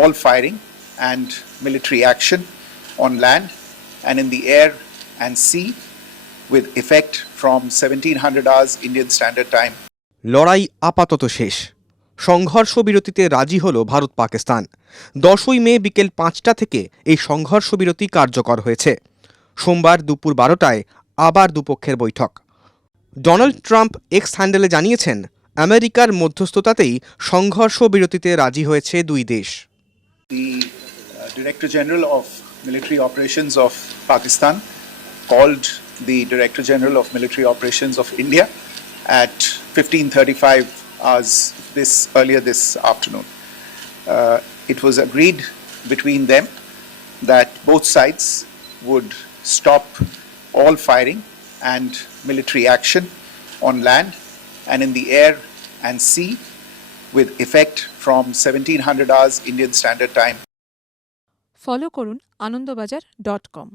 all firing and military action on land and in the air and sea with effect from 1700 hours Indian Standard Time. লড়াই আপাতত শেষ। সংঘর্ষ বিরতিতে রাজি হল ভারত পাকিস্তান। 10ই মে বিকেল 5টা থেকে এই সংঘর্ষ বিরতি কার্যকর হয়েছে। সোমবার দুপুর 12টায় আবার দুপক্ষের বৈঠক। ডোনাল্ড ট্রাম্প এক্স হ্যান্ডেলে জানিয়েছেন, আমেরিকার মধ্যস্থতাতেই সংঘর্ষ বিরতিতে রাজি হয়েছে দুই দেশ। The Director General of Military Operations of Pakistan called the Director General of Military Operations of India at 15:35 hours earlier this afternoon. It was agreed between them that both sides would stop all firing and military action on land and in the air and sea with effect from 1700 hours Indian Standard Time. Follow করুন আনন্দবাজার.com।